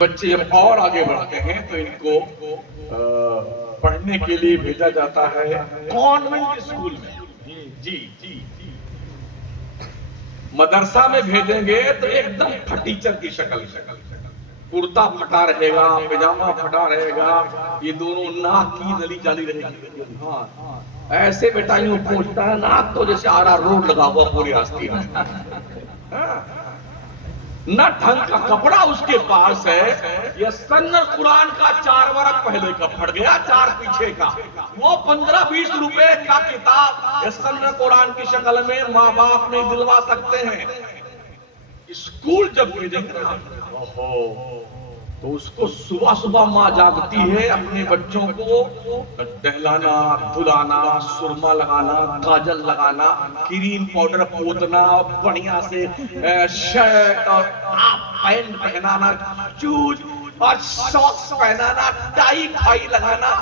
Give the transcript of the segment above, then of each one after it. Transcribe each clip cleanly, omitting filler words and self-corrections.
بچے جب اور آگے بڑھتے ہیں تو ان کو پڑھنے کے لیے بھیجا جاتا ہے کانوینٹ اسکول میں. جی مدرسہ میں بھیجیں گے تو ایک دم ٹیچر کی شکل کرتا پھٹا رہے گا، پجامہ پھٹا رہے گا، یہ دونوں ناک کی نلی جالی رہے گی. ہاں ایسے بیٹا یوں پہنچتا ہے، ناک تو جیسے آرا روڈ لگا ہوا پوری آستی میں. نہ ڈھنگ کا کپڑا اس کے پاس ہے. یہ سنر قرآن کا 4 ورق پہلے کا پھٹ گیا، 4 پیچھے کا، وہ 15-20 روپے کا کتاب یہ سنر قرآن کی شکل میں ماں باپ نہیں دلوا سکتے ہیں. اسکول جب بھیجیں گے تو اس کو صبح صبح ماں جاگتی ہے اپنے بچوں کو دہلانا، دھلانا، سرما لگانا، کاجل لگانا، کریم پاؤڈر پوتنا، بڑھیا سے شرٹ اور پینٹ پہنانا، شوز اور ساکس پہنانا، ٹائی پائی لگانا.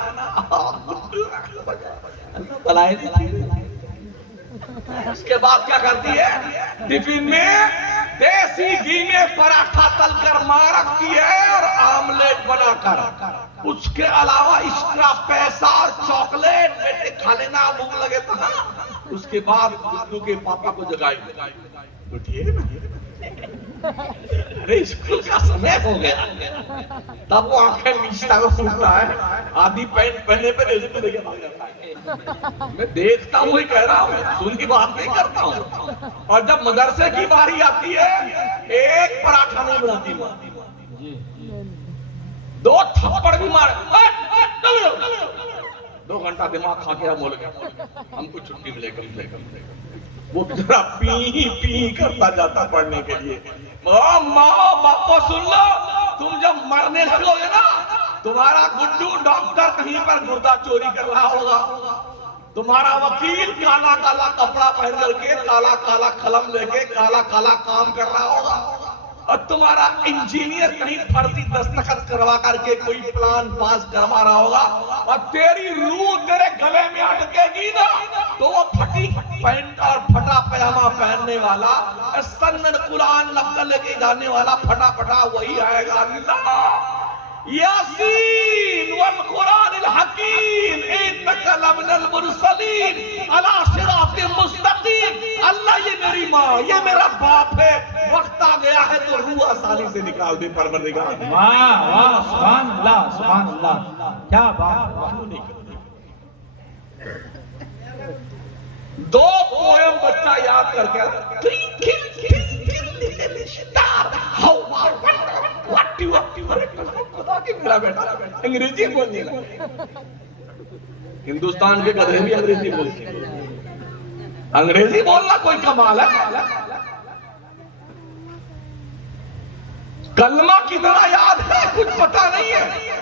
اس کے بعد کیا کرتی ہے؟ ٹفن میں دیسی گھی میں پراٹھا تل کر ماں رکھتی ہے اور آملیٹ بنا کر. اس کے علاوہ ایکسٹرا پیسہ اور چاکلیٹ بیٹے کھا لینا، بھوک لگے تو. اس کے بعد گڈو کے پاپا کو جگائی اٹھیے نا، ارے اسکول کا سمے ہو گیا. تب وہ آنکھیں میچتا ہوا پھوٹتا ہے، آدھی پینٹ پہنے پہ ریزے پہ لے کے بھاگ جاتا ہے. میں دیکھتا ہوں ہی کہہ رہا ہوں، سنی بات نہیں کرتا ہوں. اور جب مدرسے کی باری آتی ہے، ایک پراٹھا نہیں بناتی ماں، 2 تھپڑ بھی مارے. 2 گھنٹہ دماغ کھا کے ہم بول گئے ہم کو چھٹی ملے کم سے کم. وہ ذرا پی کرتا جاتا پڑھنے کے لیے. ماں باپو سن لو، تم جب مرنے لگو گے نا، تمہارا گڈو ڈاکٹر کہیں پر گردہ چوری کر رہا ہوگا، تمہارا وکیل کالا کالا کپڑا پہن کر کے کالا کالا قلم لے کے کالا کالا کام کر رہا ہوگا، اور تمہارا انجینئر کہیں فرضی دستخط کروا کر کے کوئی پلان پاس کروا رہا ہوگا، اور تیری روح تیرے گلے میں اٹکے گی نا تو وہ پھٹی پینٹ اور پھٹا پیجامہ پہننے والا سنن قرآن لفظ لے کے جانے والا پھٹا پھٹا وہی آئے گا. اللہ یاسین والقرآن الحکیم انک لمن المرسلین علی صراط مستقیم. اللہ یہ میری ماں، یہ میرا باپ ہے، وقت آ گیا ہے تو روح آسانی سے نکال دے پروردگار. واہ واہ، سبحان اللہ سبحان اللہ، کیا بات. 2 پویم بچہ یاد کر کے انگریزی بولنے لگا. ہندوستان کے گدھے بھی انگریزی بولتے ہیں. انگریزی بولنا کوئی کمال ہے. کلمہ کتنا یاد ہے کچھ پتہ نہیں ہے.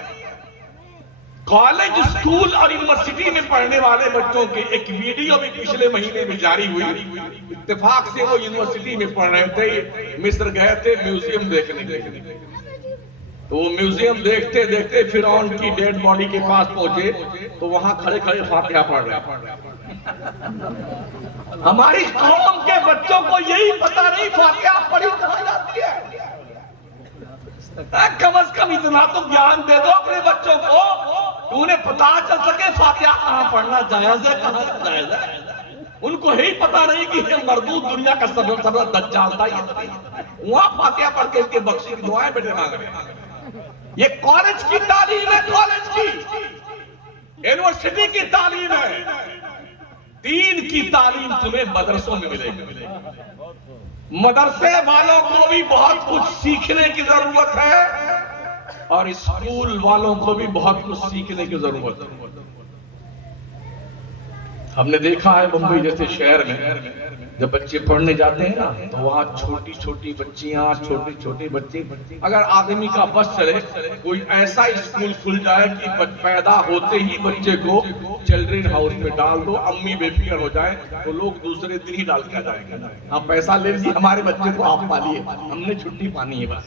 کالج، اسکول اور یونیورسٹی میں پڑھنے والے بچوں کے ایک ویڈیو بھی پچھلے مہینے میں جاری ہوئی. اتفاق سے وہ یونیورسٹی میں پڑھ رہے تھے، مصر گئے تھے میوزیم دیکھنے کے لیے. تو وہ میوزیم دیکھتے دیکھتے فرعون کی ڈیڈ باڈی کے پاس پہنچے تو وہاں کھڑے کھڑے فاتحہ پڑھ رہے. ہماری قوم کے بچوں کو یہی پتہ نہیں فاتحہ پڑھی کہاں جاتی ہے. کم از کم اتنا تو گیان دے دو اپنے بچوں کو، انہیں پتا چل سکے فاتحہ کہاں پڑھنا جائز ہے کہاں جائز ہے. ان کو ہی پتا نہیں کہ یہ مردود دنیا کا سب دجال تھا. وہاں فاتحہ پڑھ کے اس کے بخشی کی دعائیں بیٹے مانگ رہے ہیں. یہ کالج کی تعلیم ہے، کالج کی یونیورسٹی کی تعلیم ہے. دین کی تعلیم تمہیں مدرسوں میں ملے گی. مدرسے والوں کو بھی بہت کچھ سیکھنے کی ضرورت ہے اور اسکول والوں کو بھی بہت کچھ سیکھنے کی ضرورت ہے. ہم نے دیکھا ہے بمبئی جیسے شہر میں جب بچے پڑھنے جاتے ہیں نا تو وہاں چھوٹی چھوٹی بچیاں، چھوٹی چھوٹی بچے، اگر آدمی کا بس چلے کوئی ایسا اسکول کھل جائے کہ پیدا ہوتے ہی بچے کو چلڈرن ہاؤس میں ڈال دو، امی بے فکر ہو جائے تو لوگ دوسرے دن ہی ڈال کے جائیں گے. ہاں پیسہ لے لیجیے، ہمارے بچے کو آپ پالیے، ہم نے چھٹی پانی ہے بس.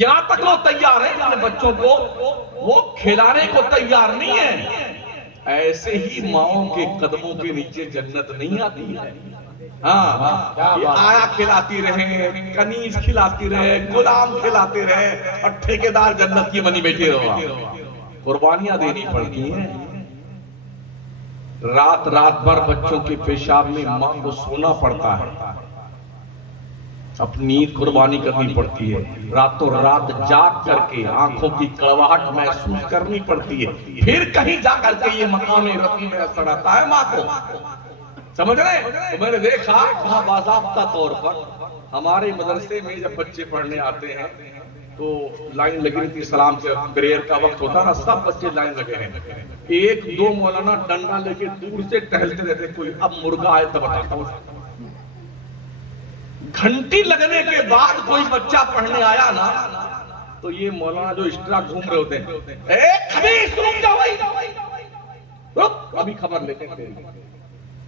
یہاں تک وہ تیار ہے اپنے بچوں کو وہ کھلانے کو تیار نہیں ہے. ایسے ہی ماؤں کے قدموں کے نیچے جنت نہیں آتی ہے. ہاں یہ آیا کھلاتی رہے، کنیز کھلاتی رہے، غلام کھلاتے رہے اور ٹھیکیدار جنت کی بنی بیٹھے رہو. قربانیاں دینی پڑتی ہیں. رات رات بھر بچوں کے پیشاب میں ماں کو سونا پڑتا ہے، اپنی نیند قربانی کرنی پڑتی ہے، راتوں رات جاگ کر کے آنکھوں کی کڑواہٹ محسوس کرنی پڑتی ہے، پھر کہیں جا کر کے یہ مقام رفیع میں اثر آتا ہے ماں کو. سمجھ رہے ہیں؟ تو میں نے دیکھا وہاں باضابطہ طور پر ہمارے مدرسے میں جب بچے پڑھنے آتے ہیں تو لائن لگی رہتی، سلام سے پریئر کا وقت ہوتا نا، سب بچے لائن لگے ہیں. ایک دو مولانا ڈنڈا لے کے دور سے ٹہلتے رہتے، کوئی اب مرغا آئے تو بتاتا ہوں. گھنٹی لگنے کے بعد کوئی بچہ پڑھنے آیا نا تو یہ مولانا جو اسٹرا گھوم رہے ہوتے ہیں، اے خبیث رک جاؤ بھائی، رک ابھی خبر لے کے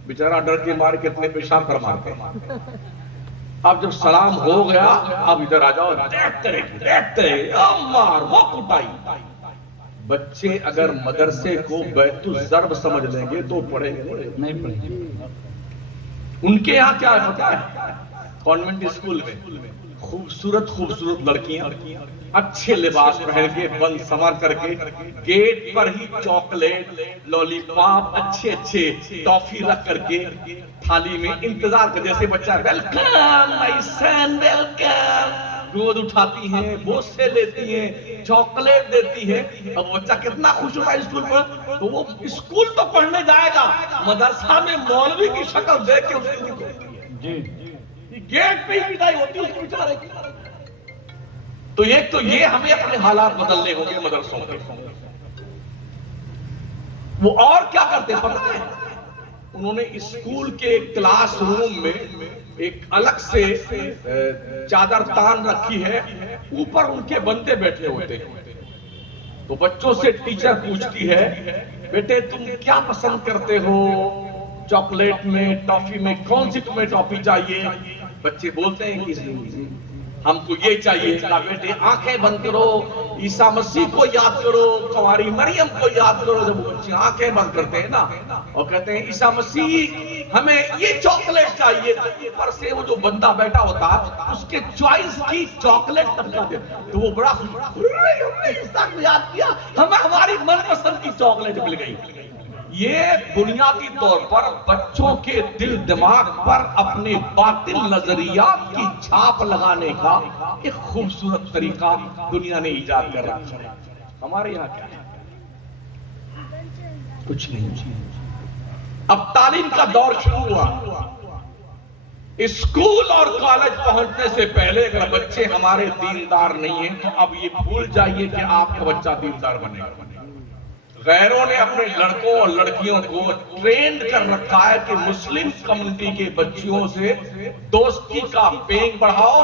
بیچارہ ڈر کے مارے کتنے پیشاب فرماتے ہیں. اب جب سلام ہو گیا اب ادھر آ جاؤ، دیکھتے رہے مار وہ کٹائی. بچے اگر مدرسے کو بیت الضرب سمجھ لیں گے تو پڑھیں گے نہیں پڑھیں گے. ان کے یہاں کیا ہوتا ہے، کانوینٹ اسکول میں خوبصورت خوبصورت لڑکیاں اچھے لباس پہن کے بند سمار کر کے گیٹ پر ہی چاکلیٹ لولی پاپ اچھے اچھے ٹافی رکھ کر کے تھالی میں انتظار کر، جیسے بچہ ویلکم مائی سن ویلکم، گود اٹھاتی ہیں، بوسے لیتی ہیں، چاکلیٹ دیتی ہیں. اب بچہ کتنا خوش ہوتا ہے اسکول پر. تو وہ اسکول تو پڑھنے جائے گا، مدرسہ میں مولوی کی شکل دیکھ کے اس کی گیٹ پہ ہی بدائی ہوتی ہے اس بیچارے کی. تو یہ ہمیں اپنے حالات بدلنے ہوں گے مدرسوں کے. وہ اور کیا کرتے ہیں پتہ ہے، انہوں نے اسکول کے کلاس روم میں ایک الگ سے چادر تان رکھی ہے، اوپر ان کے بندے بیٹھے ہوتے ہیں. تو بچوں سے ٹیچر پوچھتی ہے بیٹے تم کیا پسند کرتے ہو، چاکلیٹ میں ٹافی میں کون سی تمہیں ٹافی چاہیے. بچے بولتے ہیں کہ ہم کو یہ چاہیے. کہا بیٹے آنکھیں بند کرو، عیسیٰ مسیح کو یاد کرو، کنواری مریم کو یاد کرو. جب بچے آنکھیں بند کرتے ہیں نا اور کہتے ہیں عیسیٰ مسیح ہمیں یہ چاکلیٹ چاہیے، اوپر سے وہ جو بندہ بیٹھا ہوتا اس کے چوائس کی چاکلیٹ ٹپکا دے تو وہ بڑا خوش، ہم نے عیسیٰ کو یاد کیا، ہمیں ہماری من پسند کی چاکلیٹ مل گئی. یہ بنیادی طور پر بچوں کے دل دماغ پر اپنے باطل نظریات کی چھاپ لگانے کا ایک خوبصورت طریقہ دنیا نے ایجاد کر رکھا ہے. ہمارے یہاں کیا ہے؟ کچھ نہیں. اب تعلیم کا دور شروع ہوا. اسکول اور کالج پہنچنے سے پہلے اگر بچے ہمارے دیندار نہیں ہیں تو اب یہ بھول جائیے کہ آپ کا بچہ دیندار بنے گا. غیروں نے اپنے لڑکوں اور لڑکیوں کو ٹرینڈ کر رکھا ہے کہ مسلم کمیونٹی کے بچیوں سے دوستی کا پینگ بڑھاؤ،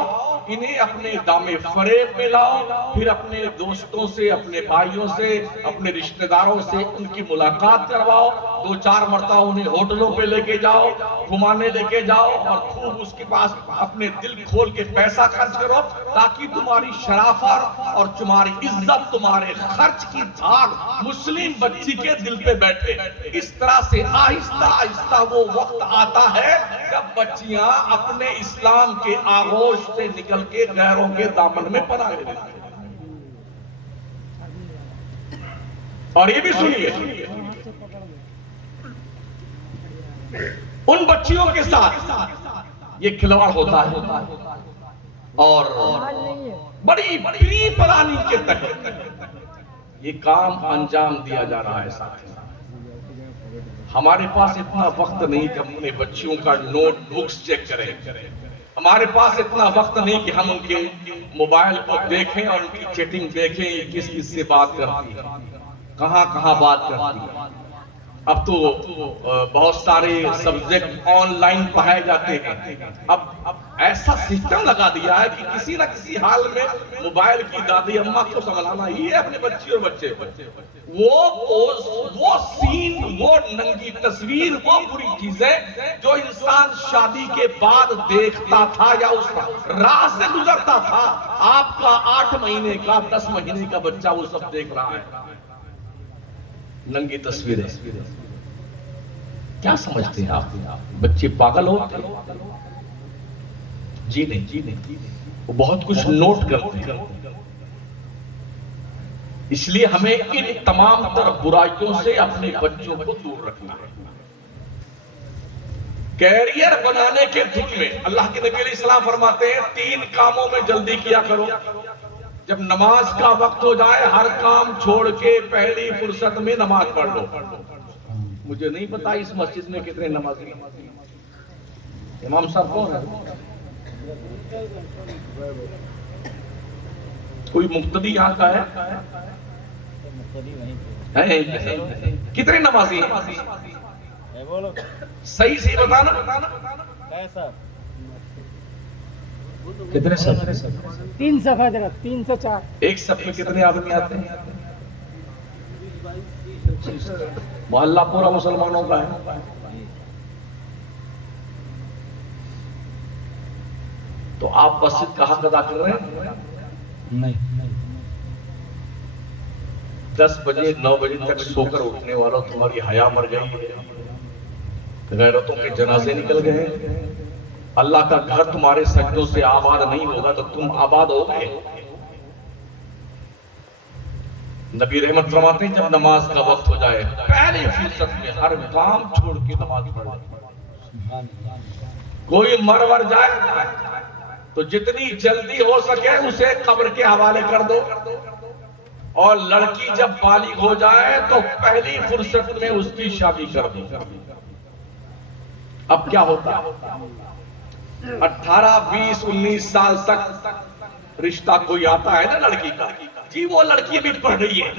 انہیں اپنے دام فریب میں لاؤ، پھر اپنے دوستوں سے، اپنے بھائیوں سے، اپنے رشتہ داروں سے ان کی ملاقات کرواؤ، 2-4 مرتبہ انہیں ہوٹلوں پہ لے کے جاؤ، گھمانے لے کے جاؤ اور خوب اس کے پاس اپنے دل کھول کے پیسہ خرچ کرو تاکہ تمہاری شرافت اور تمہاری عزت، تمہارے خرچ کی دھاڑ مسلم بچی کے دل پہ بیٹھے. اس طرح سے آہستہ آہستہ وہ وقت آتا ہے جب بچیاں اپنے اسلام کے آغوش سے نکل کے غیروں کے دامن میں پناہ لے لیتی ہیں. اور یہ بھی سنیے، ان بچیوں کے ساتھ یہ کھلواڑ ہوتا ہے اور بڑی بڑی پلانی کے تحت یہ کام انجام دیا جا رہا ہے. ساتھ ہمارے پاس اتنا وقت نہیں کہ ہم اپنے بچیوں کا نوٹ بکس چیک کریں، ہمارے پاس اتنا وقت نہیں کہ ہم ان کے موبائل کو دیکھیں اور ان کی چیٹنگ دیکھیں، یہ کس کس سے بات کرتی ہے، کہاں کہاں بات کرتی ہے. اب تو بہت سارے سبجیکٹ آن لائن پڑھائے جاتے ہیں. اب ایسا سسٹم لگا دیا ہے کہ کسی نہ کسی حال میں موبائل کی دادی اماں کو سنبھالنا ہی ہے اپنے بچی اور بچے. وہ سین، وہ ننگی تصویر، وہ بری چیزیں جو انسان شادی کے بعد دیکھتا تھا یا اس راہ سے گزرتا تھا، آپ کا 8 مہینے کا 10 مہینے کا بچہ وہ سب دیکھ رہا ہے. ننگی تصویریں. کیا سمجھتے ہیں آپ بچے پاگل ہوتے ہیں؟ جی نہیں، وہ بہت کچھ نوٹ کرتے ہیں. اس لیے ہمیں ان تمام تر برائیوں سے اپنے بچوں کو دور رکھنا ہے. کیریئر بنانے کے دھن میں اللہ کے نبی علیہ السلام فرماتے ہیں 3 کاموں میں جلدی کیا کرو. جب نماز کا وقت ہو جائے ہر کام چھوڑ کے پہلی فرصت میں نماز پڑھ لو. مجھے نہیں پتا اس مسجد میں کتنے نمازی ہیں. امام صاحب کون ہے؟ کوئی مقتدی یہاں کا ہے؟ کتنے نمازی ہیں؟ صحیح سے بتانا. کتنے سب؟ 3 صف حضرت، 3 سے 4. ایک صف میں کتنے آدمی آتے ہیں؟ محلہ پورا مسلمانوں کا ہے. تو آپ مسجد کا حق ادا کر رہے ہیں؟ نہیں. 10 بجے 9 بجے تک سو کر اٹھنے والوں تمہاری حیا مر گئی ہے. غیرتوں کے جنازے نکل گئے. اللہ کا گھر تمہارے سجدوں سے آباد نہیں ہوگا تو تم آباد ہو گئے. نبی رحمت فرماتے ہیں جب نماز کا وقت ہو جائے پہلی فرصت میں ہر کام چھوڑ کے نماز پڑھ لیں. کوئی مر جائے تو جتنی جلدی ہو سکے اسے قبر کے حوالے کر دو. اور لڑکی جب بالغ ہو جائے تو پہلی فرصت میں اس کی شادی کر دو. اب کیا ہوتا ہے 18 20 19 سال تک رشتہ کوئی آتا ہے نا لڑکی کا, جی وہ لڑکی ابھی پڑھ رہی ہے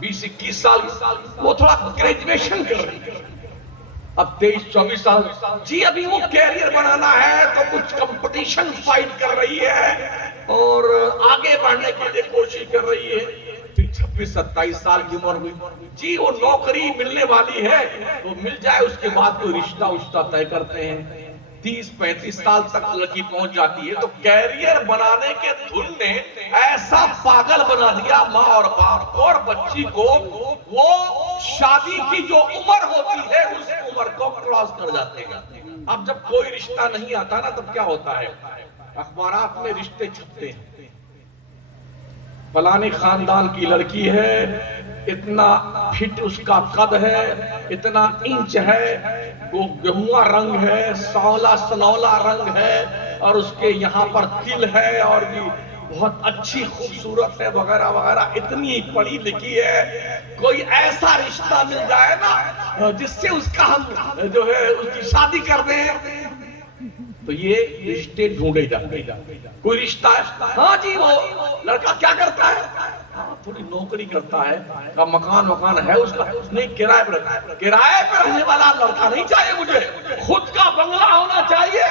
20 21 سال وہ تھوڑا گریجویشن کر رہی ہے. اب 23 24 سال جی ابھی وہ کیریئر بنانا ہے تو کچھ کمپٹیشن فائٹ کر رہی ہے اور آگے بڑھنے کے لیے کوشش کر رہی ہے. پھر 26 27 سال کی عمر ہوئی, جی وہ نوکری ملنے والی ہے تو مل جائے, اس کے بعد کوئی رشتہ طے کرتے ہیں. 30 35 سال تک لڑکی پہنچ جاتی ہے تو کیریئر بنانے کے دھن نے ایسا پاگل بنا دیا ماں اور باپ کو اور بچی کو, وہ شادی کی جو عمر ہوتی ہے اس عمر کو کراس کر جاتے ہیں. اب جب کوئی رشتہ نہیں آتا نا تب کیا ہوتا ہے, اخبارات میں رشتے چھپتے ہیں. فلانے خاندان کی لڑکی ہے, اتنا فٹ اس کا قد ہے, اتنا انچ ہے, وہ گہوا رنگ ہے, سانولا سنولا رنگ ہے, اور اس کے یہاں پر تل ہے اور بھی بہت اچھی خوبصورت ہے وغیرہ وغیرہ, اتنی پڑھی لکھی ہے. کوئی ایسا رشتہ مل جائے نا جس سے اس کا ہم جو ہے اس کی شادی کر دیں تو یہ رشتے ڈھونڈے جاتے ہیں. کوئی رشتہ ہے, ہاں جی وہ لڑکا کیا کرتا ہے, تھوڑی نوکری کرتا ہے, کا مکان ہے اس کا, نہیں کرائے پر رہتا ہے. کرائے پر رہنے والا لڑکا نہیں چاہیے مجھے, خود کا بنگلہ ہونا چاہیے,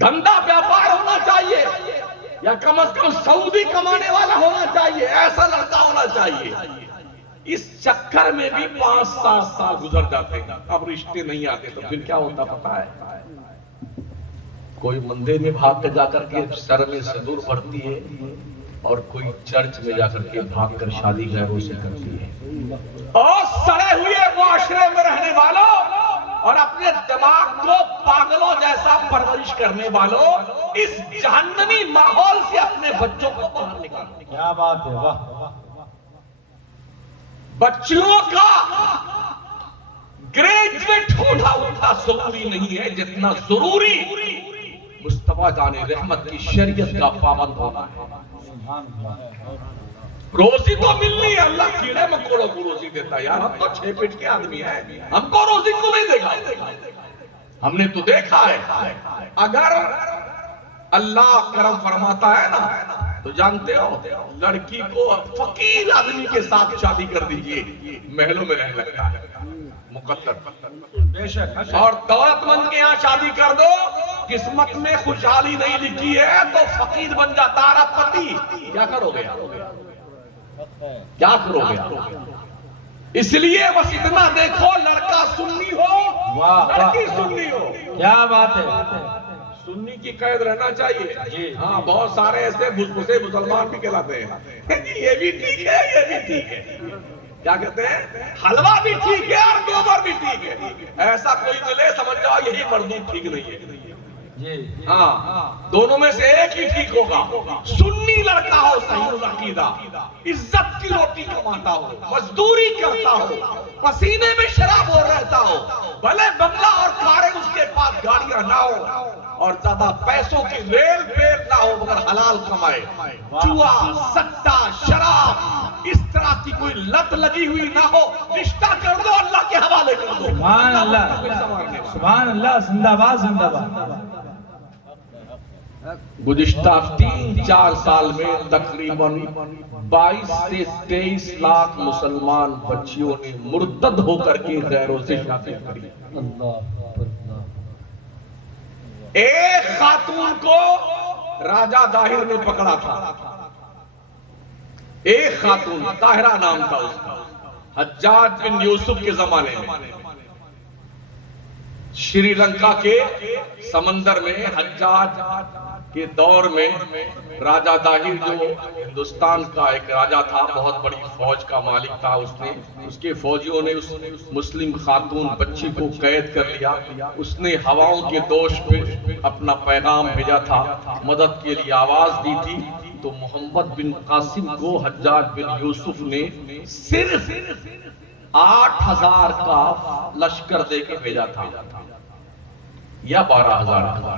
دھندا بیاپار ہونا چاہیے, یا کم از کم سعودی کمانے والا ہونا چاہیے, ایسا لڑکا ہونا چاہیے. اس چکر میں بھی 5-7 سال گزر جاتے ہیں, اب رشتے نہیں آتے تو پھر کیا ہوتا پتا ہے, کوئی مندر میں بھاگ کے جا کر کے سر میں سندور بھرتی ہے اور کوئی چرچ میں جا کر کے بھاگ کر شادی غیروں سے کرتی ہے. اور سڑے ہوئے معاشرے میں رہنے والوں اور اپنے دماغ کو پاگلوں جیسا پرورش کرنے والوں, اس جہنمی ماحول سے اپنے بچوں کو باہر نکالو. کیا بات ہے, واہ. بچوں کا گریجویٹ ہونا اتنا ضروری نہیں ہے جتنا ضروری مصطفیٰ جان رحمت کی شریعت کا پابند ہونا ہے. روزی تو ملنی ہے, اللہ کیڑے مکوڑوں کو روزی دیتا ہے یار, ہم تو 6 فٹ کے آدمی ہیں, ہم کو روزی کو نہیں دے گا. ہم نے تو دیکھا ہے اگر اللہ کرم فرماتا ہے نا تو جانتے ہو لڑکی کو فقیر آدمی کے ساتھ شادی کر دیجئے, محلوں میں رہنے لگتا ہے مقدر, بے شک. اور دولت مند کے یہاں شادی کر دو, قسمت میں خوشحالی نہیں لکھی ہے تو فقیر بن جاتا ہے پتی, کیا کرو گے, کیا کرو گے. اس لیے بس اتنا دیکھو لڑکا سنی ہو لڑکی سنی ہو, کیا بات ہے, سنی کی قید رہنا چاہیے. ہاں بہت سارے ایسے بھسبھسے مسلمان بھی کہلاتے ہیں, یہ بھی ٹھیک ہے یہ بھی ٹھیک ہے, کیا کہتے ہیں؟ حلوہ بھی ٹھیک ہے اور گوبر بھی ٹھیک ہے. ایسا کوئی ملے سمجھ جاؤ یہی مردود ٹھیک نہیں ہے. ہاں دونوں میں سے ایک ہی ٹھیک ہوگا. سنی لڑکا ہو صحیح العقیدہ, عزت کی روٹی کماتا ہو, مزدوری کرتا ہو, پسینے میں شراب ہو رہتا ہو, بھلے بنگلہ اور کاریں اس کے پاس گاڑیاں نہ ہو اور زیادہ پیسوں کی ریل پیل نہ ہو مگر حلال کمائے. جوا, سٹا, شراب اس طرح کی کوئی لت لگی ہوئی نہ ہو, رشتہ کر دو اللہ کے حوالے کر دو. سبحان اللہ, سبحان اللہ, زندہ باد, زندہ باد. گزشتہ 3-4 سال میں تقریباً 22 سے 23 لاکھ مسلمان بچیوں نے مرتد ہو کر کے غیروں سے شادی کری. ایک خاتون کو راجہ داہر نے پکڑا تھا. ایک خاتون, طاہرہ نام تھا اس کا, حجاج بن یوسف کے زمانے میں شری لنکا کے سمندر میں حجاج کے دور میں راجہ داہر جو ہندوستان کا ایک راجہ تھا, بہت بڑی فوج کا مالک تھا, اس کے فوجیوں نے اس مسلم خاتون بچی کو قید کر لیا. اس نے ہواؤں کے دوش پہ اپنا پیغام بھیجا تھا, مدد کے لیے آواز دی تھی. تو محمد بن قاسم کو حجاج بن یوسف نے صرف 8,000 کا لشکر دے کے بھیجا تھا یا 12,000 کا.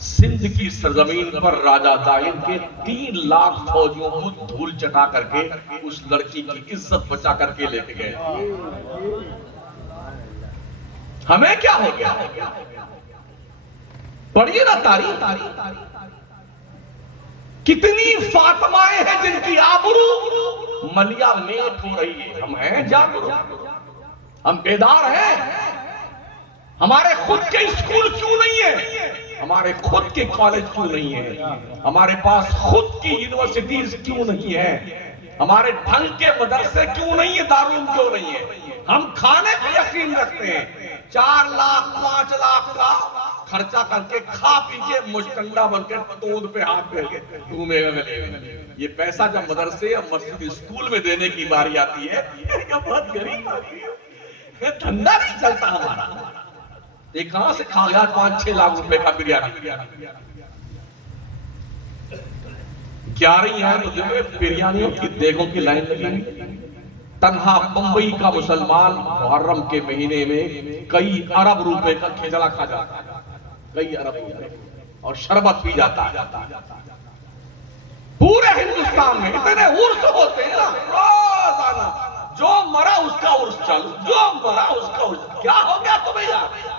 سندھ کی سرزمین پر راجہ داہر کے 3 لاکھ فوجیوں کو دھول چٹا کر کے اس لڑکی کی عزت بچا کر کے لے کے گئے. ہمیں کیا ہو گیا؟ پڑھیے نا تاریخ, کتنی فاطمائیں ہیں جن کی آبرو ملیا میٹ ہو رہی ہے. ہم ہیں جاگرو, ہم بیدار ہیں. ہمارے خود کے اسکول کیوں نہیں ہیں؟ ہمارے خود کے کالج کیوں نہیں ہیں؟ ہمارے پاس خود کی یونیورسٹیز کیوں نہیں ہیں؟ ہمارے ڈھنگ کے مدرسے کیوں نہیں ہیں؟ دارالعلوم کیوں نہیں ہیں؟ ہم کھانے پہ یقین رکھتے ہیں, 4 لاکھ 5 لاکھ کا خرچہ کر کے کھا پی کے مشکنڈا بن کے تود پہ ہاتھ پھیر کے گھومے گئے. یہ پیسہ جب مدرسے یا مسجد اسکول میں دینے کی باری آتی ہے, یہ بہت غریب آتی ہے, دھندا نہیں چلتا ہمارا. یہ کہاں سے کھا گیا 5-6 لاکھ روپے کا بریانی؟ 11 ہیں تو جو بریانیوں کی دیگوں کی لائن لگی. تنہا بمبئی کا مسلمان محرم کے مہینے میں کئی ارب روپے کا کھجڑا کھا جاتا ہے, کئی ارب روپے, اور شربت پی جاتا ہے. پورے ہندوستان میں اتنے عرس ہوتے ہیں نا روزانہ, جو مرا اس کا عرس چالو, جو مرا اس کا عرس. کیا ہو گیا تمہیں یار؟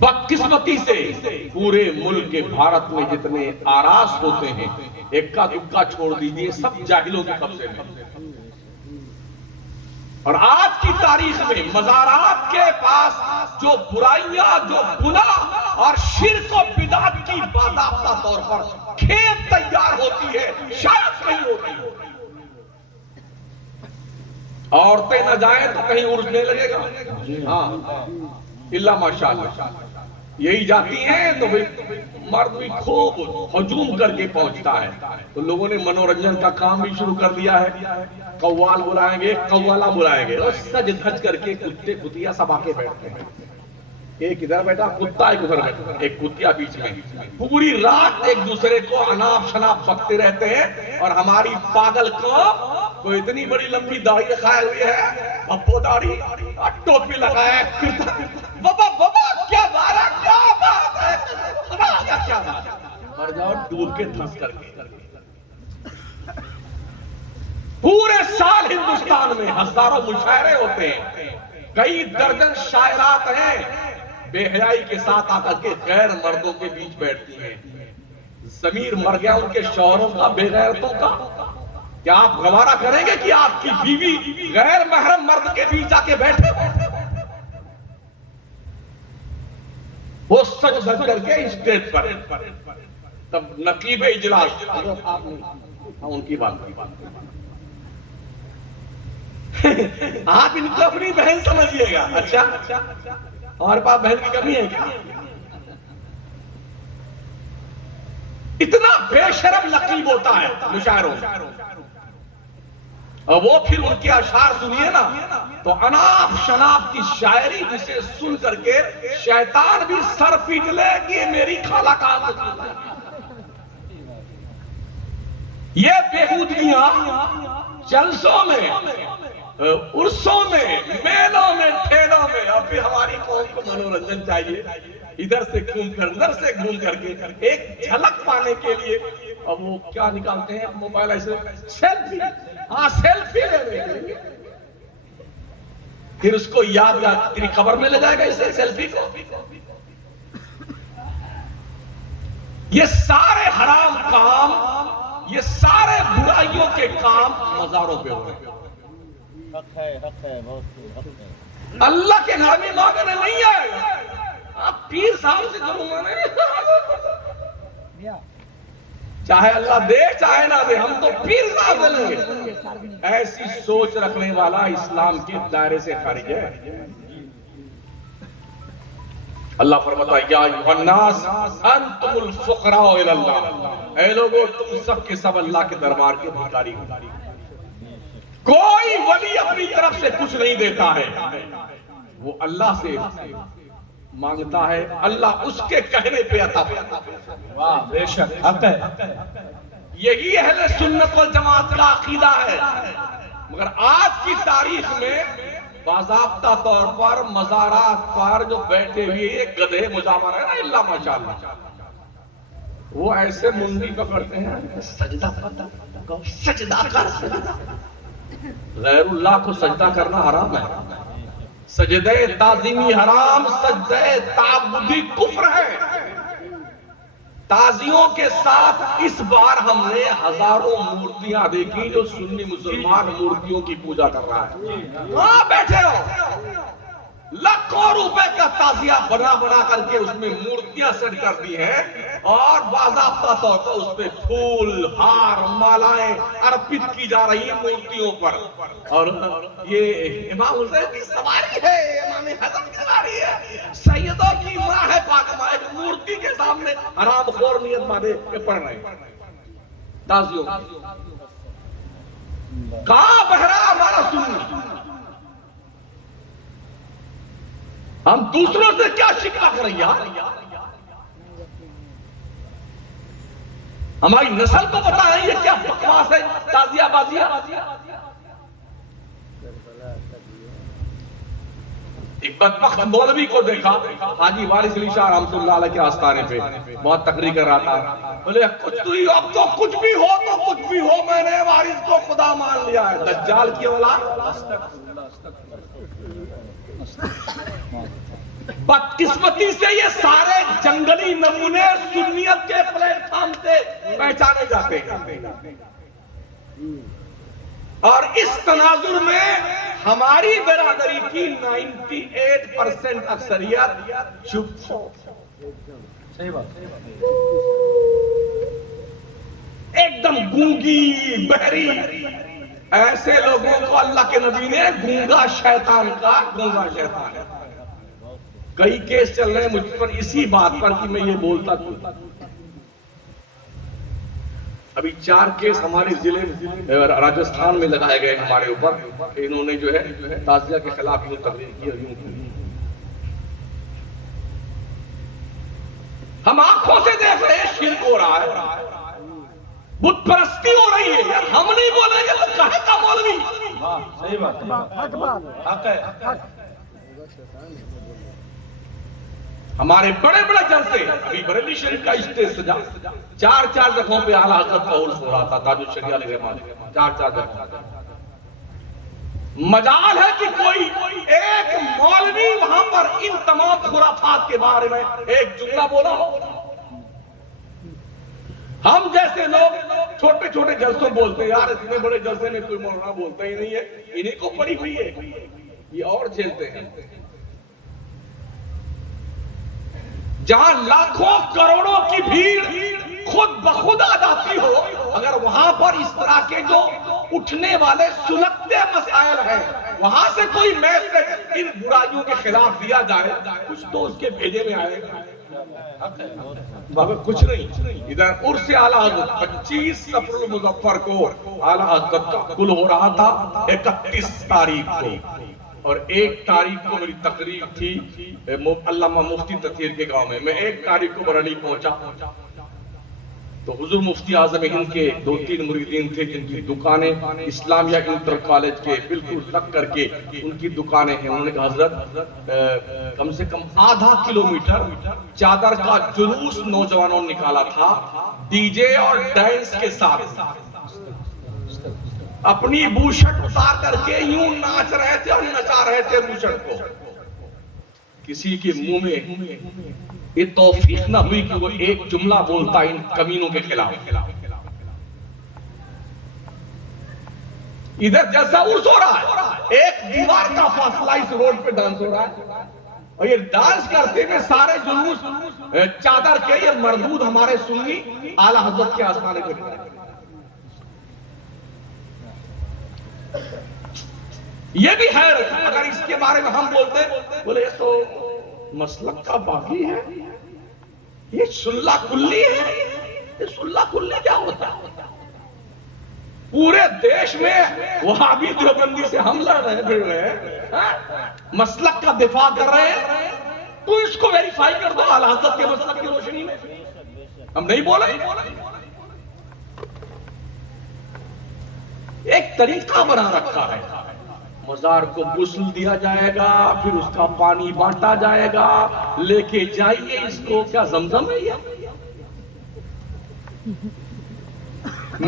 بدقسمتی سے پورے ملک کے بھارت میں جتنے آراس ہوتے ہیں, اکا دکا چھوڑ دیجئے, سب جاہلوں کے قبضے میں. اور آج کی تاریخ میں مزارات کے پاس جو برائیاں, جو گناہ اور شرک و بدعت کی باضابطہ طور پر کھیپ تیار ہوتی ہے, شاید نہیں ہوتی. عورتیں نہ جائیں تو کہیں عرس نہیں لگے گا. ہاں اللہ ماشاءاللہ, یہی جاتی ہیں تو مرد بھی خوب ہجوم کر کے پہنچتا ہے. تو لوگوں نے منورنجن کا کام بھی شروع کر دیا ہے, قوال بلائیں گے, قوالہ بلائیں گے, اور سج دھج کر کے کتے کتیا سب آ کے بیٹھتے ہیں. ایک ادھر بیٹھا کتا, ایک ادھر بیٹھا, ایک کتیا بیچ میں, پوری رات ایک دوسرے کو اناپ شناپ بکتے رہتے ہیں. اور ہماری پاگل کو اتنی بڑی لمبی داڑھی رکھائے ہوئی ہے, ابو داڑھی, ٹوپی لگایا, بابا بابا کیا بارہ, کیا بات ہے, کیا بات ہے, مر جاؤ ڈوب کے دھنس کر کے. پورے سال ہندوستان میں ہزاروں مشاعرے ہوتے ہیں, کئی درجن شاعرات ہیں, بے حیائی کے ساتھ آ کر کے غیر مردوں کے بیچ بیٹھتی ہیں. ضمیر مر گیا ان کے شوہروں کا, بے غیرتوں کا. کیا آپ گوارا کریں گے کہ آپ کی بیوی غیر محرم مرد کے بیچ آ کے بیٹھے؟ وہ سچ دھج کر کے اسٹیج پر, تب نقیب اجلاس, ان کی بات آپ ان کو اپنی بہن سمجھیے گا. اچھا ہمارے پاس بہن کی کمی ہے کیا؟ اتنا بے شرم لقیب ہوتا ہے مشاعروں اور وہ پھر ان کے اشعار سنیے نا تو اناپ شناپ کی شاعری جسے سن کر کے شیطان بھی سر پیٹ لے کہ میری خالہ کہاں سے یہ بےہودگیاں جلسوں میں عرسوں میں میلوں میں ٹھیلوں میں اور پھر ہماری قوم کو منورنجن چاہیے ادھر سے گھوم کر ادھر سے گھوم کر کے ایک جھلک پانے کے لیے اب وہ کیا نکالتے ہیں موبائل ایسے سیلفی ہاں سیلفی لے رہے ہیں پھر اس کو یاد تیری خبر میں لے جائے گا اسے سیلفی کو یہ سارے حرام کام یہ سارے برائیوں کے کام مزاروں پہ ہو رہے ہیں اللہ کے گھر میں مانگنے نہیں آئے آپ پیر صاحب سے کروں مانے چاہے اللہ دے چاہے نہ دے ہم تو پیر صاحب دے لیں گے ایسی سوچ رکھنے والا اسلام کے دائرے سے خارج ہے اللہ فرماتا ہے یا ایھا الناس انتم الفقراء الی اللہ اے لوگو تم سب کے سب اللہ کے دربار کے بھکاری ہو کوئی ولی اپنی طرف سے کچھ نہیں دیتا ہے وہ اللہ سے مانگتا ہے اللہ اس کے کہنے پہ عطا کرتا ہے واہ بے شک حق ہے یہی اہل سنت والجماعت کا عقیدہ ہے مگر آج کی تاریخ میں باضابطہ طور پر مزارات پر جو بیٹھے ہوئے ایک گدھے مجاور ہے نا اللہ ماشاءاللہ وہ ایسے منڈی پکڑتے ہیں سجدہ کرتا سجدہ کر سجدہ غیر اللہ کو سجدہ کرنا حرام ہے سجدہ تعظیمی حرام سجدہ تعبدی کفر ہے تازیوں کے ساتھ اس بار ہم نے ہزاروں مورتیاں دیکھی جو سنی مسلمان مورتیوں کی پوجا کر رہا ہے ہاں بیٹھے ہو لاکھوں روپے کا تازیہ بنا بنا کر کے اس میں مورتیاں سیٹ کر دی ہیں اور باضابطہ طور پر اس پہ پھول ہار مالائیں ارپت کی جا رہی ہیں مورتیوں پر اور یہ امام حسین کی سواری ہے امام حسن کی سواری ہے سیدوں کی ماں ہے فاطمہ ایک مورتی کے سامنے حرام خور نیت باندھے کے پڑھ رہے ہیں تازیوں کہاں بہرا ہمارا سنی ہم دوسروں سے کیا شکوا کریں یار ہماری نسل کو پتا ہے یہ کیا بکواس ہے تازیہ بازیہ ایک بدبخت مولوی کو دیکھا حاجی وارث علی شاہ رحمۃ اللہ علیہ کے آستانے پہ بہت تقریر کر رہا تھا بولے کچھ تو ہی اب تو کچھ بھی ہو تو کچھ بھی ہو میں نے وارث کو خدا مان لیا ہے دجال کی اولاد بدقسمتی سے یہ سارے جنگلی نمونے سنیت کے پلیٹ فارم سے پہچانے جاتے ہیں اور اس تناظر میں ہماری برادری کی 98% اکثریت چپ صحیح بات ایک دم گونگی بہری ایسے لوگوں کو اللہ کے نبی نے گونگا شیطان کا گونگا شیطان کئی کیس چل رہے ہیں مجھ پر اسی بات پر کہ میں یہ بولتا تھا ابھی 4 کیس ہمارے ضلع میں راجستھان میں لگائے گئے ہمارے اوپر انہوں نے جو ہے تازیہ کے خلاف یوں تقریر کی اور یوں کی ہم آنکھوں سے دیکھ رہے ہیں شرک ہو رہا ہے بت پرستی ہو رہی ہے یار ہم نہیں بولیں گے تو کہے کا مولوی صحیح بات حق ہے ہمارے بڑے بڑے جلسے ابھی بریلی شریف کا اسٹیج سجا 4 جگہوں پہ اعلیٰ حضرت کا عرس ہو رہا تھا تاج الشریعہ علیہ الرحمہ 4 جگہ مجال ہے کہ کوئی ایک مولوی وہاں پر ان تمام خرافات کے بارے میں ایک جملہ بولا ہو ہم جیسے لوگ چھوٹے چھوٹے جلسوں بولتے ہیں یار اتنے بڑے جلسے میں کوئی مولانا بولتا ہی نہیں ہے انہیں کو پڑی ہوئی ہے یہ اور جھیلتے ہیں جہاں لاکھوں کروڑوں کی بھیڑ خود بخود آ جاتی ہو اگر وہاں پر اس طرح کے جو اٹھنے والے سلگتے مسائل ہیں وہاں سے کوئی میسج ان برائیوں کے خلاف دیا جائے، کچھ تو اس کے بھیجے میں آئے گا، بابا کچھ نہیں۔ ادھر عرس اعلیٰ حضرت 25 صفر المظفر کو اعلیٰ حضرت کا کل ہو رہا تھا 31 تاریخ کو، اور 1 تاریخ کو میری تقریر تھی علامہ مفتی تطہیر کے گاؤں میں 1 تاریخ کو بریلی پہنچا، تو حضور مفتی اعظم ہند کے 2-3 مریدین تھے جن کی دکانیں اسلامیہ انٹر کالج کے بالکل لگ کر کے ان کی دکانیں ہیں۔ انہوں نے کہا حضرت کم سے کم آدھا کلومیٹر چادر کا جلوس نوجوانوں نے نکالا تھا ڈی جے اور ڈانس کے ساتھ، اپنی بوشٹ اتار کر کے یوں ناچ رہے تھے اور نچا رہے تھے بوشٹ کو۔ کسی کے منہ میں یہ توفیق نہ ہوئی کہ وہ ایک جملہ بولتا ان کمینوں کے خلاف۔ ادھر جیسا عرس ہو رہا ہے، ایک دیوار کا فاصلہ اس روڈ پہ ڈانس ہو رہا ہے، اور یہ ڈانس کرتے ہوئے سارے جلوس چادر کے یہ مردود ہمارے سنی اعلیٰ حضرت کے آستانے پہ نکلے۔ یہ بھی ہے، اگر اس کے بارے میں ہم بولتے بولے یہ تو مسلک کا باغی ہے، یہ سلہ کلی ہے۔ یہ سلہ کلی کیا ہوتا ہے؟ پورے دیش میں وہابی دیوبندی سے ہم لڑ رہے پھر رہے ہیں، مسلک کا دفاع کر رہے ہیں، تو اس کو ویریفائی کر دو اعلیٰ حضرت کے مسلک کی روشنی میں۔ ہم نہیں بولے، ایک طریقہ بنا رکھا ہے، مزار کو غسل دیا جائے گا، پھر اس کا پانی بانٹا جائے گا، لے کے جائیے اس کو، کیا زمزم ہے یہ؟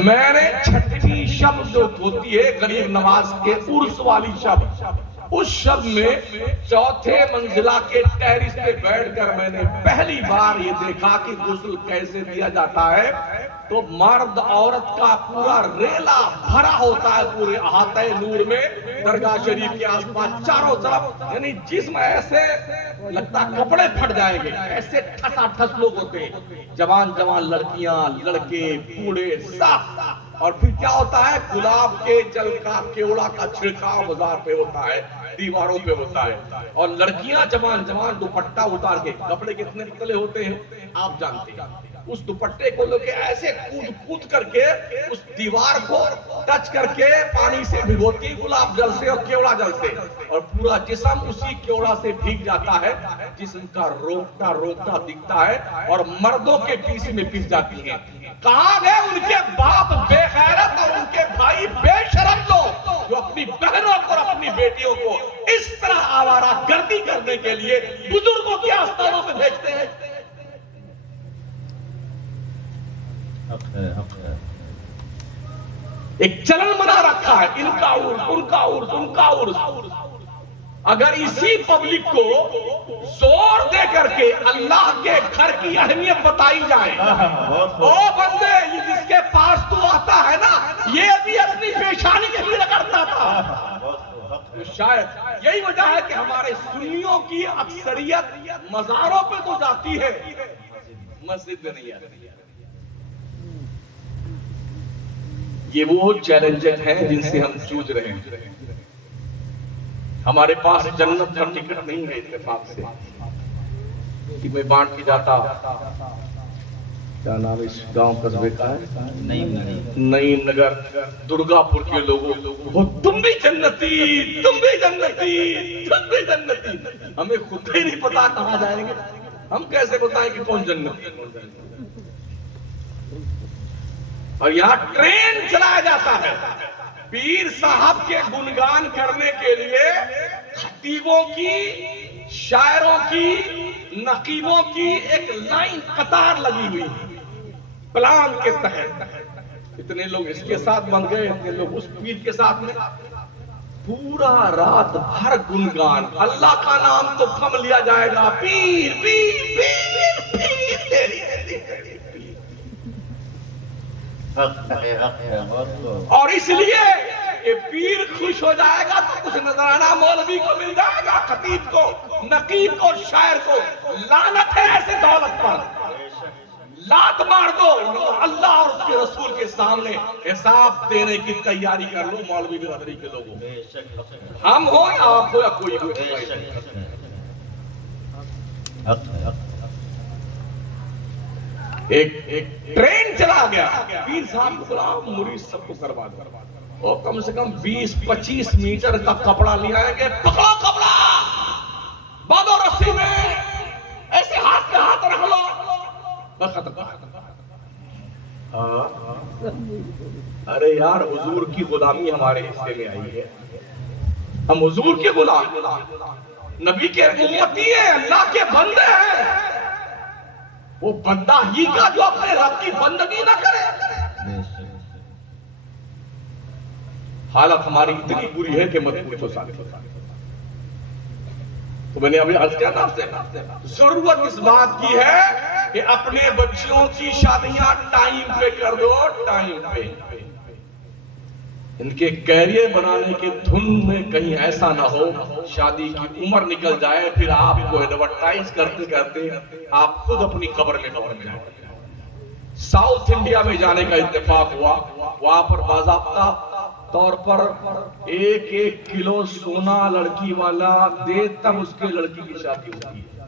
میں نے چھٹی شب جو ہوتی ہے غریب نواز کے عرس والی شب، اس شب میں 4تھے منزلہ کے ٹیرس پہ بیٹھ کر میں نے پہلی بار یہ دیکھا کہ غسل کیسے دیا جاتا ہے۔ تو مرد عورت کا پورا ریلا بھرا ہوتا ہے پورے احاطہ نور میں، درگاہ شریف کے آس پاس چاروں طرف، یعنی جسم ایسے لگتا کپڑے پھٹ جائیں گے، ایسے ٹھسا ٹھس لوگ ہوتے ہیں، جوان جوان لڑکیاں لڑکے بوڑھے سب، اور پھر کیا ہوتا ہے گلاب کے جل کا کیوڑا کا چھڑکاؤ بازار پہ ہوتا ہے، دیواروں پہ ہوتا ہے، اور لڑکیاں جوان جوان دوپٹہ اتار کے، کپڑے کتنے نکلے ہوتے ہیں آپ جانتے ہیں، اس دوپٹے کو لے کے ایسے کود کود کر کے اس دیوار کو ٹچ کر کے پانی سے بھگوتی گلاب جل سے اور کیوڑا جل سے، اور پورا جسم اسی کیوڑا سے بھیگ جاتا ہے، جسم کا روکتا روکتا دکھتا ہے، اور مردوں کے پیس میں پس جاتی ہیں۔ کہاں گئے ان کے باپ بے غیرت اور ان کے بھائی بے شرم لوگ جو اپنی بہنوں اور اپنی بیٹیوں کو اس طرح آوارہ گردی کرنے کے لیے بزرگوں کے آستانوں پہ بھیجتے ہیں؟ ایک چلن بنا رکھا ہے، ان کا عرس ان کا عرس ان کا عرس۔ اگر اسی پبلک کو زور دے کر کے اللہ کے گھر کی اہمیت بتائی جائے، او بندے یہ جس کے پاس تو آتا ہے نا یہ بھی اپنی پیشانی کے لیے کرتا تھا، شاید یہی وجہ ہے کہ ہمارے سنیوں کی اکثریت مزاروں پہ تو جاتی ہے، مسجد میں نہیں آتی۔ یہ وہ چیلنجز ہیں جن سے ہم جوجھ رہے ہیں۔ ہمارے پاس جنت کا ٹکٹ نہیں ہے اتفاق سے کہ میں بانٹ کے جاتا، کیا نام اس گاؤں قصبے کا ہے، نعیم نگر، درگا پور کے لوگوں وہ تم بھی جنتی تم بھی جنتی تم بھی جنتی، ہمیں خود ہی نہیں پتا کہاں جائیں گے، ہم کیسے بتائیں کہ کون جنتی؟ اور یہاں ٹرین چلایا جاتا ہے پیر صاحب کے گنگان کرنے کے لیے، خطیبوں کی، شاعروں کی، نقیبوں کی ایک لائن قطار لگی ہوئی ہے پلان کے تحت۔ اتنے لوگ اس کے ساتھ بن گئے، اتنے لوگ اس پیر کے ساتھ میں، پورا رات بھر گنگان، اللہ کا نام تو کم لیا جائے گا، پیر پیر پیر پیر تیری اور اس لیے کہ پیر خوش ہو جائے گا تو کچھ نذرانہ مولوی کو مل جائے گا، خطیب کو، نقیب کو، شاعر کو۔ لعنت ہے ایسے دولت پر، لات مار دو، اللہ اور اس کے رسول کے سامنے حساب دینے کی تیاری کر لو مولوی برادری کے لوگوں، ہم ہو یا آپ ہو یا کوئی ہو۔ ایک ٹرین چلا گیا، پیر صاحب کو بلاؤ، مرید سب کو کروا دو، اور کم سے کم 20-25 میٹر کا کپڑا لے آئیں گے، پکڑو کپڑا باندھو رسی میں، ایسے ہاتھ پہ ہاتھ رکھ لو، بس ختم۔ ارے یار حضور کی غلامی ہمارے حصے میں آئی ہے، ہم حضور کے غلام، نبی کے امتی ہیں، اللہ کے بندے ہیں، وہ بندہ ہی کا جو اپنے رب کی بندگی نہ کرے۔ حالت ہماری اتنی بری ہے کہ مت پوچھو ساتھ۔ تو میں نے ابھی عرض کیا نا آپ سے، ضرورت اس بات کی ہے کہ اپنے بچیوں کی شادیاں ٹائم پہ کر دو، ٹائم پہ۔ ان کے کیریئر بنانے کے دھن میں کہیں ایسا نہ ہو شادی کی عمر نکل جائے، پھر آپ کو ایڈورٹائز کرتے کرتے آپ خود اپنی قبر میں پہنچ جائیں۔ ساؤتھ انڈیا میں جانے کا اتفاق ہوا، وہاں پر باضابطہ طور پر 1 کلو سونا لڑکی والا دے تب اس کے لڑکی کی شادی ہوتی ہے۔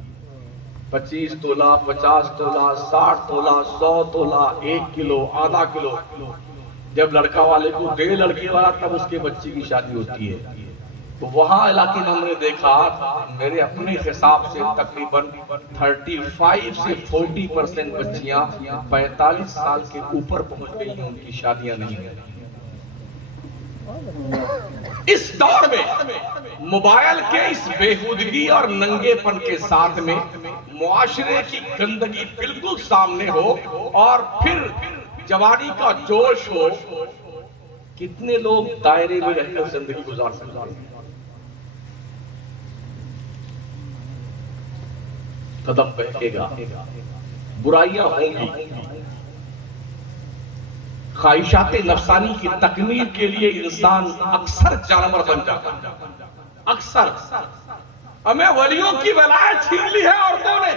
25 تولہ، 50 تولہ، 60 تولہ، 100 تولہ، 1 کلو، آدھا کلو، جب لڑکا والے کو دے لڑکی والا تب اس کے بچی کی شادی ہوتی ہے۔ تو وہاں علاقے میں ہم نے دیکھا، میرے اپنے حساب سے تقریباً 35 سے 40% بچیاں 45 سال کے اوپر پہنچ گئی ہیں، ان کی شادیاں نہیں ہیں۔ اس دور میں موبائل کے اس بےہودگی اور ننگے پن کے ساتھ میں معاشرے کی گندگی بالکل سامنے ہو اور پھر جوانی کا جوش ہو، کتنے لوگ دائرے میں رہ کر زندگی گزار سکتے ہیں؟ قدم بہکے گا، برائیاں ہوں گی، خواہشات نفسانی کی تکمیل کے لیے انسان اکثر جانور بن جاتا ہے، اکثر۔ ہمیں ولیوں کی ولایت چھین لی ہے عورتوں نے،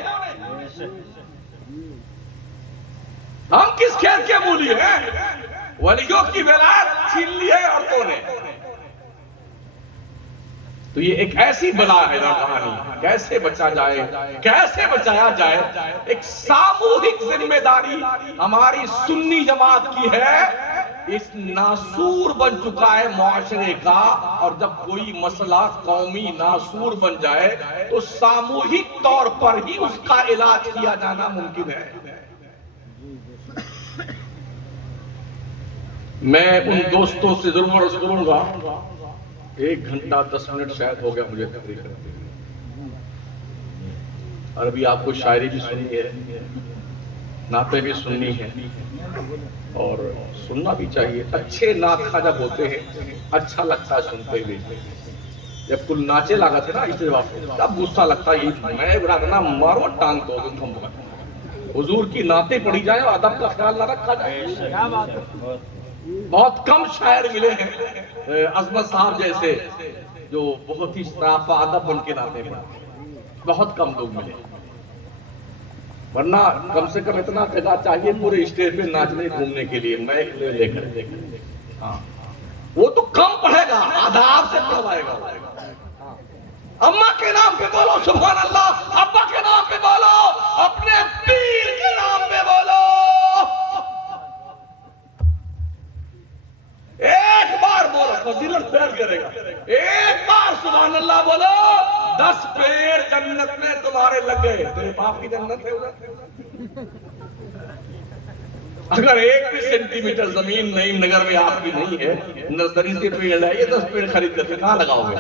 ہم کس کھیت کے مولی ہیں؟ ولیوں کی ولایت چھین لی ہے عورتوں نے۔ تو یہ ایک ایسی بلا ہے نا کہانی، کیسے بچا جائے، کیسے بچایا جائے؟ ایک ساموہک ذمہ داری ہماری سنی جماعت کی ہے۔ اس ناسور بن چکا ہے معاشرے کا، اور جب کوئی مسئلہ قومی ناسور بن جائے تو ساموہک طور پر ہی اس کا علاج کیا جانا ممکن ہے۔ میں ان دوستوں سے ضرور عرض کروں گا، 1 گھنٹہ 10 منٹ شاید ہو گیا مجھے تقریر کرتے ہوئے، اور ابھی آپ کو شاعری بھی سننی ہے، نعتیں بھی سننی ہے، اور سننا بھی چاہیے۔ اچھے نعت خواہ جب ہوتے ہیں اچھا لگتا ہے سنتے ہوئے۔ جب کل ناچے لگا تھے نا اجتماع پہ، تب غصہ لگتا ہے، میں برا کرنا مارو ٹانگ تو تم حضور کی نعتیں پڑھی جائیں اور ادب کا خیال نہ رکھا جائے۔ بہت کم شاعر ملے ہیں عظمت صاحب جیسے جو بہت ہی شرافہ ادب بن کے نعتیں پڑھتے ہیں، بہت کم لوگ ملے، ورنہ کم سے کم اتنا جگہ چاہیے پورے اسٹیج پہ ناچنے گھومنے کے لیے، میں لے کر ہاں وہ تو کم پڑھے گا، آداب سے پڑھوائے گا۔ اماں کے نام پہ بولو سبحان اللہ، ابا کے نام پہ بولو، اپنے پیر کے نام پہ بولو۔ ایک بار بولو، فضیلت پیڑ کرے گا، ایک بار سبحان اللہ بولو، 10 پیڑ جنت میں تمہارے لگ گئے۔ تیرے باپ کی جنت ہے ادھر؟ اگر 1 بھی سینٹی میٹر زمین نعیم نگر میں آپ کی نہیں ہے، نرسری سے پیڑ لائیے، 10 پیڑ خرید کر کے کہاں لگاؤ گے؟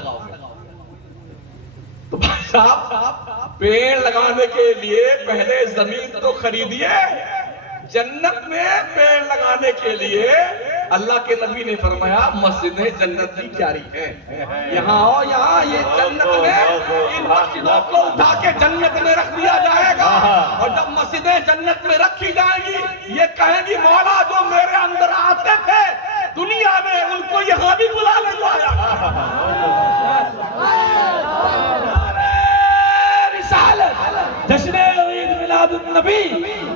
تو بھائی صاحب، پیڑ لگانے کے لیے پہلے زمین تو خریدیے۔ جنت میں پیڑ لگانے کے لیے اللہ کے نبی نے فرمایا مسجدیں جنت کی کیاری ہیں، یہاں آؤ، یہاں یہ جنت میں ان مسجدوں کو اٹھا کے جنت میں رکھ دیا جائے گا، اور جب مسجدیں جنت میں رکھی جائیں گی یہ کہیں گی مولا جو میرے اندر آتے تھے دنیا میں ان کو یہاں بھی بلا لے جایا۔ جشن عید میلاد میلاد النبی،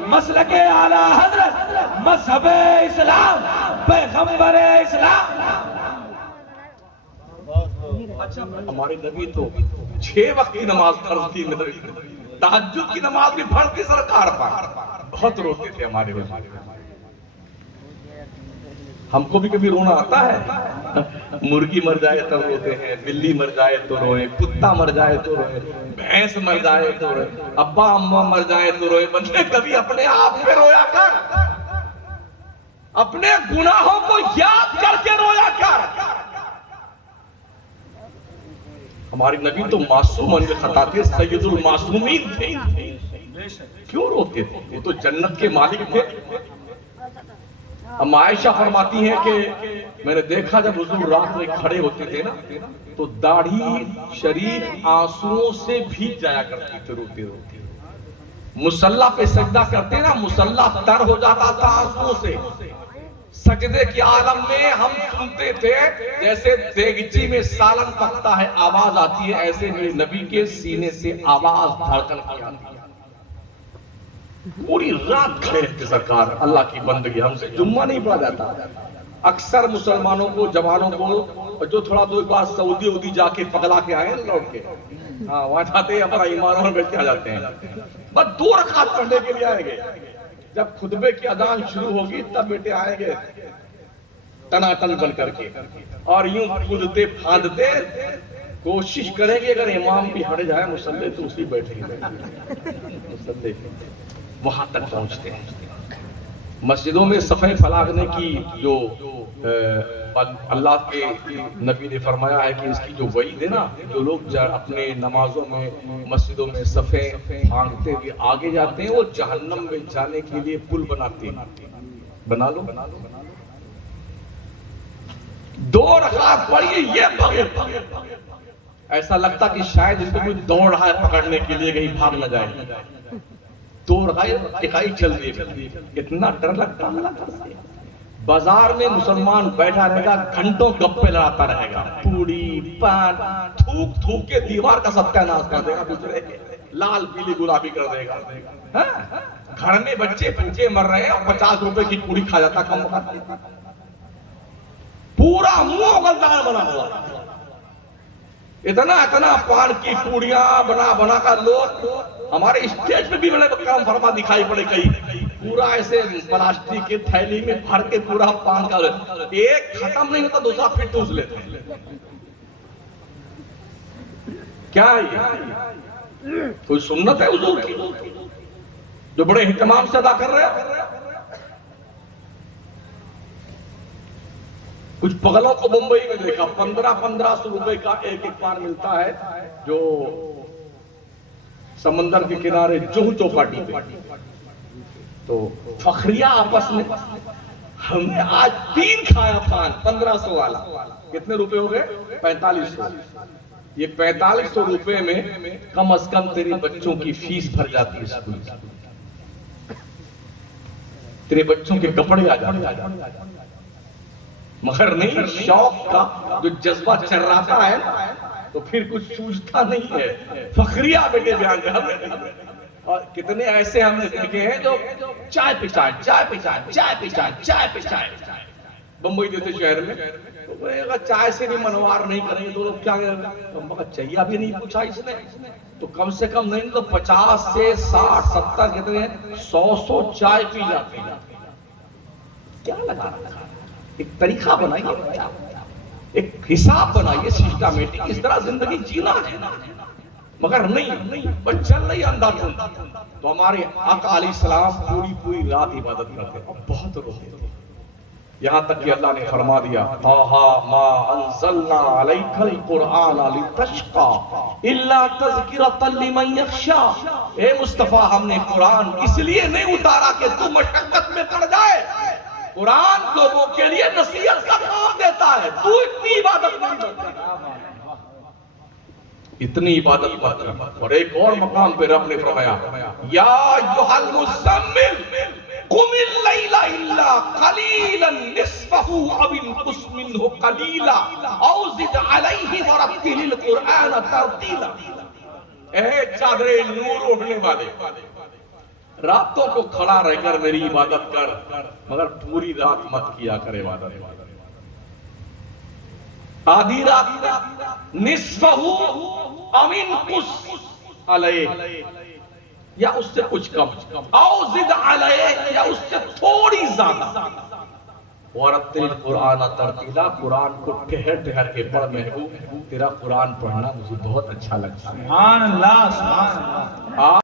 مسلک اعلی حضرت، مذہب اسلام، پیغمبر اسلام۔ ہمارے نبی تو 6 وقت کی نماز فرض تھی، تہجد کی نماز بھی فرض تھی سرکار پر۔ بہت روتے تھے ہمارے حضور۔ ہم کو بھی کبھی رونا آتا ہے؟ مرغی مر جائے تب روتے ہیں، بلی مر جائے تو روئے، کتا مر جائے تو روئے، بھینس مر جائے تو روئے، ابا اماں مر جائے تو روئے۔ بندے کبھی اپنے آپ پہ رویا کر، اپنے گناہوں کو یاد کر کے رویا کر۔ ہمارے نبی تو معصوم ان کے خطا تھے، سید المعصومین تھے، کیوں روتے تھے؟ وہ تو جنت کے مالک تھے۔ ام عائشہ فرماتی ہیں کہ میں نے دیکھا جب حضور رات میں کھڑے ہوتے تھے نا تو داڑھی شریف آنسوؤں سے بھیگ جایا کرتی تھے روتے روتے۔ مصلی پہ سجدہ کرتے نا، مصلی تر ہو جاتا تھا آنسوؤں سے۔ سجدے کی عالم میں ہم سنتے تھے جیسے دیگچی میں سالن پکتا ہے آواز آتی ہے، ایسے میرے نبی کے سینے سے آواز دھڑکن کی آتی ہے۔ پوری رات کھڑے رہتے سرکار، اللہ کی بندگی۔ ہم سے جمعہ نہیں پڑھا جاتا۔ اکثر مسلمانوں کو، جوانوں کو جو تھوڑا دو بار سعودی جا کے پگلا کے آئے لوٹ کے، ہاں وہاں جاتے ہیں اپنا ایمان اور بیٹھ کے آ جاتے ہیں، بس 2 رکعت پڑھنے کے لیے آئیں گے۔ جب خطبے کی اذان شروع ہوگی تب بیٹے آئیں گے ٹناٹن بن کر کے، اور یوں کودتے پھاندتے کوشش کریں گے اگر امام بھی ہٹ جائے مصلی تو اسی بیٹھیں گے مصلی۔ وہاں تک پہنچتے ہیں۔ مسجدوں میں صفیں پھیلانے کی جو اللہ کے نبی نے فرمایا ہے کہ اس کی جو وعید ہے نا، جو لوگ اپنے نمازوں میں مسجدوں میں صفیں پھانگتے ہوئے آگے جاتے ہیں وہ جہنم میں جانے کے لیے پل بناتے ہیں۔ بنا لو 2 رکعت پڑھیے یہ بھگے، ایسا لگتا کہ شاید ان کو کوئی دوڑ رہا ہے پکڑنے کے لیے، کہیں بھاگ نہ جائے۔ 2 رکعت اکائی چل دی، اتنا ڈر لگتا ہے۔ بازار میں مسلمان بیٹھا رہے گا، گھنٹوں گپے لڑاتا رہے گا، پوڑی پان تھوک تھوک کے دیوار کا ستیہ ناش کر دے گا، دوسرے کے لال پیلی گلابی کر دے گا۔ گھر میں بچے بھوکے مر رہے ہیں اور 50 روپے کی پوڑی کھا جاتا کم وقت، پورا منہ گلدان بنا ہوا، اتنا پان کی پوڑیاں بنا بنا کر لوگ ہمارے اسٹیج پہ بھی بڑے کام فرما دکھائی پڑے، کئی پورا ایسے پلاسٹک کے تھیلی میں بھر کے پورا پان کا، ایک ختم نہیں ہوتا دوسرا پھر ٹوس لیتے ہیں۔ کیا یہ کوئی سنت ہے حضور کی جو بڑے اہتمام سے ادا کر رہے ہیں؟ کچھ پگلوں کو ممبئی میں دیکھا 1500 روپے کا ایک پان ملتا ہے، جو سمندر کے کنارے جوہو چوپاٹی پہ، تو فخریہ آپس میں ہم نے آج 3 کھایا پان 1500 والا، کتنے روپے ہو گئے؟ 4500۔ یہ 4500 روپے میں کم از کم تیرے بچوں کی فیس بھر جاتی ہے اسکول کی، تیرے بچوں کے کپڑے آ جاتے، مگر نہیں شوق کا جو جذبہ چرراتا ہے تو پھر کچھ سوچتا نہیں ہے۔ فخریہ بیٹے بیان کر، اور کتنے ایسے ہم نے دیکھے ہیں جو چائے پہ چائے، چائے پہ چائے، چائے پہ چائے، چائے پہ چائے۔ بمبئی جیسے شہر میں اگر چائے سے بھی منوار نہیں کریں گے تو لوگ کیا کہیں، چاہیے بھی نہیں پوچھا اس نے تو کم سے کم نہیں تو 50 سے 60 70 کتنے 100 چائے پی جاتے ہیں۔ کیا لگا رکھا؟ ایک طریقہ بنائیے، ایک حساب بنائیے سسٹمیٹک، اس طرح زندگی جینا ہے، مگر نہیں بس چل رہی اندھا دھند۔ تو ہمارے آقا علیہ السلام پوری رات عبادت کرتے اور بہت روتے تھے، یہاں تک کہ اللہ نے فرما دیا طٰہٰ ما انزلنا علیک القرآن لتشقیٰ الا تذکرۃ لمن یخشیٰ۔ اے مصطفیٰ ہم نے قرآن اس لیے نہیں اتارا کہ تو مشقت میں پڑ جائے، قرآن لوگوں کے لیے نصیحت کا کام دیتا ہے، تو اتنی عبادت نہیں کرتا، اتنی عبادت کرتا۔ اور ایک اور مقام پہ رب نے فرمایا یا ایھا المزمل قم اللیل الا قلیلا نصفہ او انقص منہ قلیلا او زد علیہ ورتل القرآن ترتیلا۔ اے چادر نور اوڑھنے والے، راتوں کو کھڑا رہ کر میری عبادت کر، مگر پوری رات مت کیا کر عبادت۔ آدھی رات نصفہ امین قس علیہ، یا اس سے کچھ کم، او زد علیہ، یا اس سے تھوڑی زیادہ۔ وَرَتِّلِ الْقُرْآنَ تَرْتِيلًا، قرآن کو ٹھہر ٹھہر کے پڑھ محبوب، تیرا قرآن پڑھنا مجھے بہت اچھا لگتا ہے۔ سبحان اللہ، سبحان اللہ۔